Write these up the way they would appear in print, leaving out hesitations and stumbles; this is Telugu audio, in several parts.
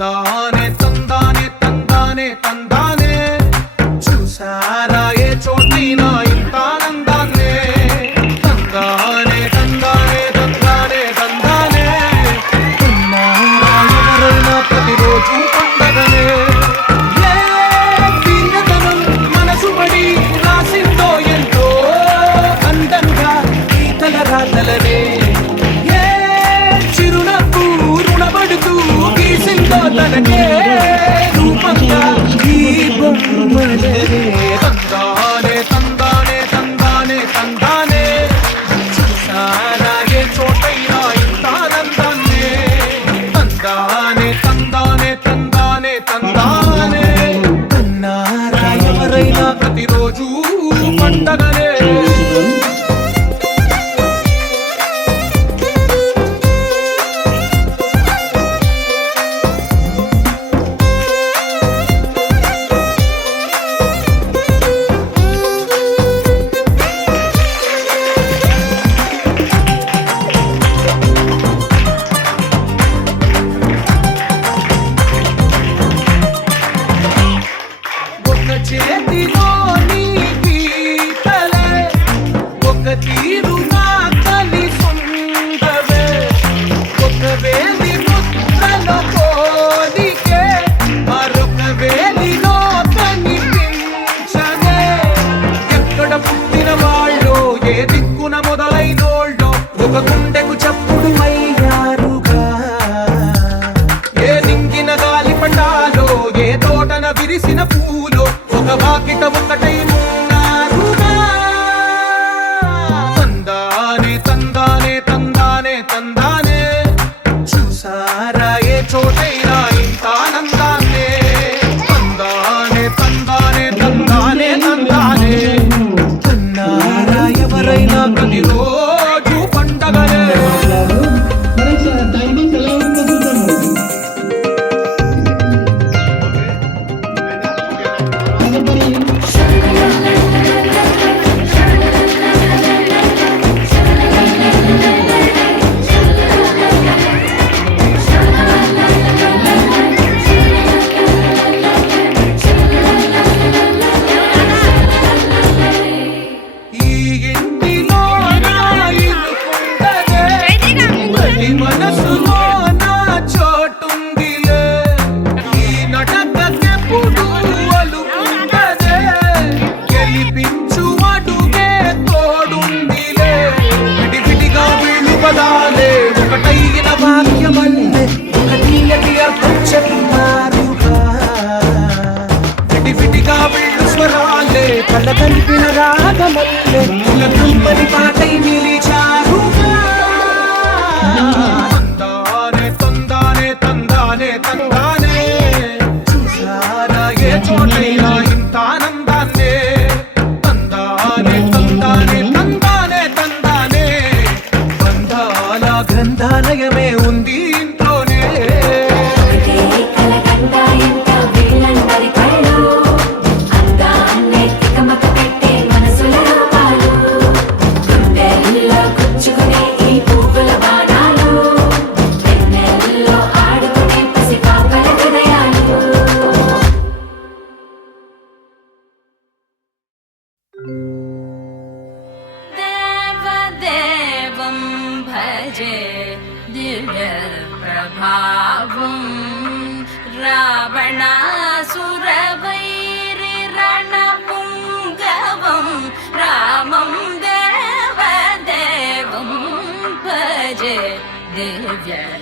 తందానే తందానే తందానే తందానే చూసారా ఏ చోటైనా ఇంత ఆనందాన్నే తందానే తందానే తందానే తందానే ఉన్నారా ఎవరైనా ప్రతిరోజు పండగనే ఏ తీయదనం మనసు పడి రాసిందో ఎంతో అందంగా గీతల రాతలనే ఏ చిరునవ్వు రుణపడుతూ గీసిందో తనకే రూపంగా ఈ బొమ్మలనే తందానే తందానే తందానే తందానే చూసారా ఏ చోటైనా ఇంత ఆనందాన్నే తందానే తందానే తందానే తందానే అన్నారా ఎవరైనా ప్రతిరోజు పండగనే ఒక చేతిలో నీ గీతలే ఒక తీరు నా కలిసుండవే ఒక వేలి ముద్దల పోలికే మరొక వేలిలో కనిపించదే ఎక్కడ పుట్టిన వాళ్ళో ఏ దిక్కున మొదలైనోళ్ళో ఒక గుండెకు చప్పుడు అయ్యారుగా ఏ నింగిన గాలి పండాలో ఏ తోటన విరిసిన పూలో ఒక వాకిట ఒకటై ఉన్నారుగా తందానే తందానే తందానే తందానే చూసారా ఏ చోటైనా ఇంత ఆనందాన్నే తందానే తందానే తందానే తందానే అన్నారా ఎవరైనా ప్రతిరోజు పండగనే ఈ ఇంటిలో నా ఇల్లుకుండదే ప్రతి మనసులో నా చోటుందిలే ఈ నటకెప్పుడు అలుకుండదే గెలిపించు అడుగే తోడుందిలే విడివిడిగా వీళ్ళు పదాలే ఒకటైన వాక్యమల్లే ఒక తీయటి అర్థం చెప్పారుగా విడివిడిగా వీళ్ళు స్వరాలే కళ్ళ కలిపిన రాగమల్లే తుమ్మని పాటై నిలిచారుగా తందానే తందానే తందానే తందానే చూసారా ఏ చోటైనా ఇంత ఆనందాన్నే తందానే తందానే తందానే తందానే బంధాల గ్రంథాలయమే ఉంది ఇంట్లోనే देवदेवं भजे दिव्यप्रभावं रावणासुरवैरिरणपुङ्गवं रामं देवदेवं भजे दिव्यप्रभावम्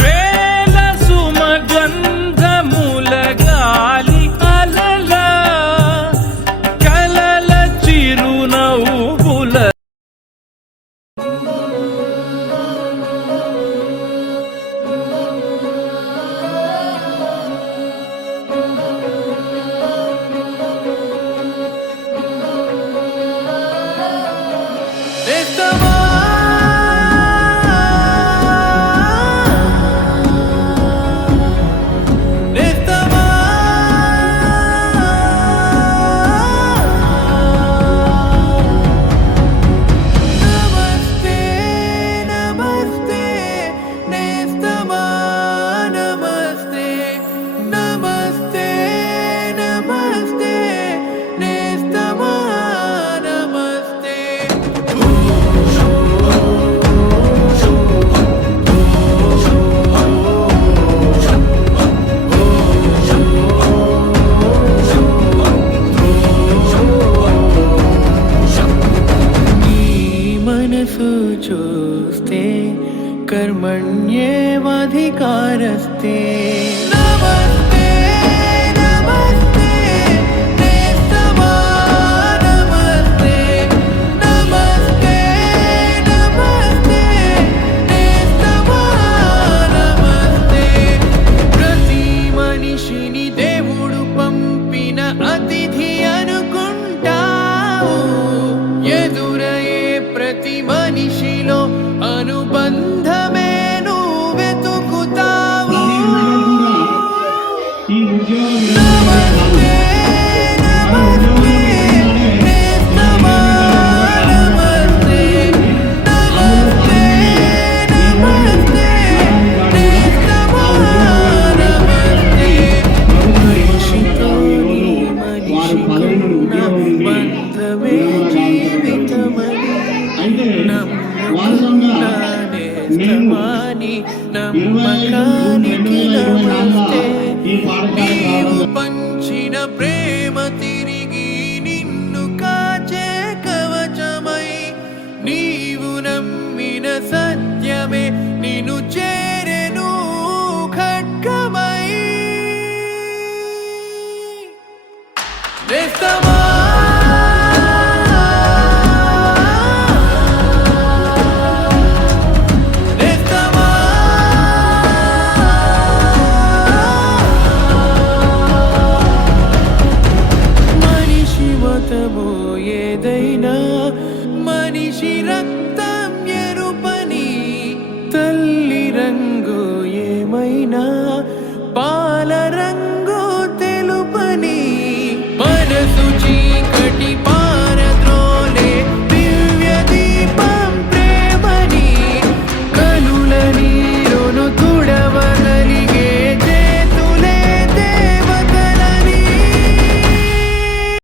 వేల సుమగంధముల గాలి అలల కలల చిరునవ్వుల అతిథి అనుకుంటావు. ఎదురయ్యే ప్రతి మనిషిలో అనుబంధమే నువ్వు వెతుకుతావు. నమస్తే నమస్తే నేస్తమా, నమస్తే నమస్తే నమస్తే నేస్తమా, నమస్తే. మనిషితోని మనిషికున్న బంధమే జీవితమని నమ్ముకున్నా నేస్తమాని నమ్మకానికి నమస్తే. నీవు పంచిన ప్రేమ తిరిగి నిన్ను కాచే కవచమై, నీవు నమ్మిన సత్యమే నిన్ను చేరెను ఖడ్గమై. నేస్తమా నేస్తమా మనిషి మతము ఏదైనా, మనిషి రక్తం